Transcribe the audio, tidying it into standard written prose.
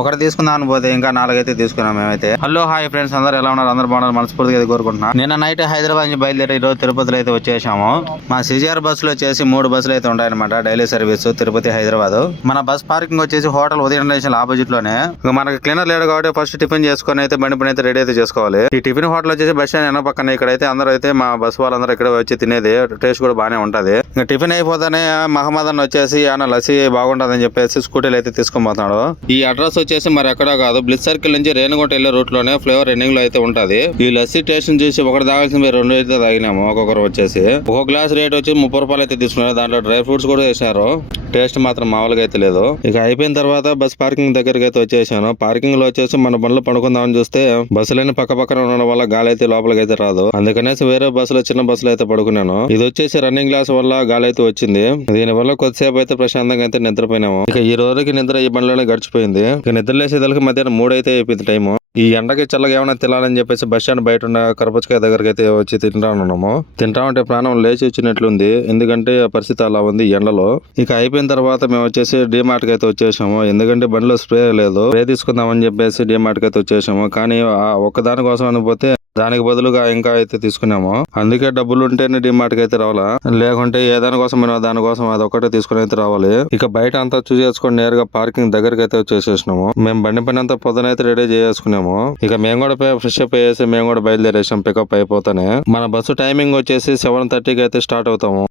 ఒకటి తీసుకుందాం పోతే ఇంకా 4 అయితే తీసుకున్నాం మేమైతే. హలో హాయ్ ఫ్రెండ్స్, అందరూ ఎలా ఉన్నారు? అందరూ బాగున్నారు మనస్ఫూర్తిగా అయితే కోరుకుంటున్నా. నిన్న నైట్ హైదరాబాద్ నుంచి బయలుదేరి ఈ రోజు తిరుపతిలో అయితే వచ్చేసాము. మా సిజిఆర్ బస్సులో వచ్చేసి 3 బస్సులు అయితే ఉంటాయన్నమాట, డైలీ సర్వీస్ తిరుపతి హైదరాబాద్. మన బస్ పార్కింగ్ వచ్చేసి హోటల్ ఉదయం ఇంటర్నేషనల్ ఆపోజిట్ లోనే. మనకి క్లీనర్ లేడు కాబట్టి ఫస్ట్ టిఫిన్ చేసుకుని అయితే బండి పని అయితే రెడీ అయితే చేసుకోవాలి. ఈ టిఫిన్ హోటల్ వచ్చేసి బస్ స్టాండ్ ఎన్న పక్కన. ఇక్కడైతే అందరూ అయితే మా బస్ వాళ్ళందరూ ఇక్కడ వచ్చి తినేది, టేస్ట్ కూడా బాగానే ఉంటది. ఇంకా టిఫిన్ అయిపోతానే మహమ్మద్ అన్న వచ్చేసి ఆయన లస్సీ బాగుంటదని చెప్పేసి స్కూటీలు అయితే తీసుకొని పోతున్నాడు. ఈ అడ్రస్ వచ్చేసి మరి ఎక్కడ కాదు, బ్లిస్ సర్కిల్ నుంచి రేణుగుంట వెళ్లే రూట్ లోనే ఫ్లేవర్ ఎండింగ్ లో అయితే ఉంటది. ఈ లస్సీ టేస్ట్ చూసి ఒకటి తాగాల్సిన 2 అయితే తాగినాము. ఒక్కొక్కరు వచ్చేసి ఒక గ్లాస్ రేట్ వచ్చి 30 రూపాయలు అయితే తీసుకున్నారు. దాంట్లో డ్రై ఫ్రూట్స్ కూడా వేసారు. టేస్ట్ మాత్రం మామూలుగా అయితే లేదు. ఇక అయిపోయిన తర్వాత బస్ పార్కింగ్ దగ్గరికి అయితే వచ్చేసాను. పార్కింగ్ లో వచ్చేసి మన బండ్లో పడుకుందామని చూస్తే బస్సులన్నీ పక్క పక్కన ఉండడం వల్ల గాలి అయితే లోపలికి అయితే రాదు. అందుకనేసి వేరే బస్సులో చిన్న బస్సులో అయితే పడుకున్నాను. ఇది వచ్చేసి రన్నింగ్ గ్లాస్ వల్ల గాలి అయితే వచ్చింది. దీని వల్ల కొద్దిసేపు అయితే ప్రశాంతంగా అయితే నిద్రపోయినాము. ఇక ఈ రోజుకి నిద్ర ఈ బండిలోనే గడిచిపోయింది. ఇక నిద్రలేసేదలకి మధ్యాహ్నం 3 అయితే అయిపోయింది టైము. ఈ ఎండకి చల్లగా ఏమైనా తినాలని చెప్పేసి బస్ స్టాండ్ బయట ఉన్న కరపచ్చకాయ దగ్గరికి అయితే వచ్చి తింటా ఉన్నాము. తింటా ఉంటే ప్రాణం లేచి వచ్చినట్లుంది, ఎందుకంటే పరిస్థితి అలా ఉంది ఎండలో. ఇక అయిపోయిన తర్వాత మేము వచ్చేసి డిమార్ట్ కి అయితే వచ్చేసాము. ఎందుకంటే బండిలో స్ప్రే లేదు, స్ప్రే తీసుకుందామని చెప్పేసి డిమార్ట్ కి అయితే వచ్చేసాము. కానీ ఒక్కదాని కోసం అని పోతే దానికి బదులుగా ఇంకా అయితే తీసుకున్నాము. అందుకే డబ్బులు ఉంటేనే డిమార్ట్ కి అయితే రావాలా, లేకుంటే ఏదాని కోసం దానికోసం అది ఒక్కటే తీసుకుని అయితే రావాలి. ఇక బయట అంతా చూసేసుకొని నేరుగా పార్కింగ్ దగ్గరికి అయితే వచ్చేసేసినాము. మేము బండి పని అంతా పొద్దునైతే రెడీ చేసుకున్నాము. ఇక మేము కూడా ఫ్రెష్ అప్ అయ్యేసి మేము కూడా బయలుదేరేసాం పికప్ అయిపోతానే. మన బస్సు టైమింగ్ వచ్చేసి 7:30కి అయితే స్టార్ట్ అవుతాము.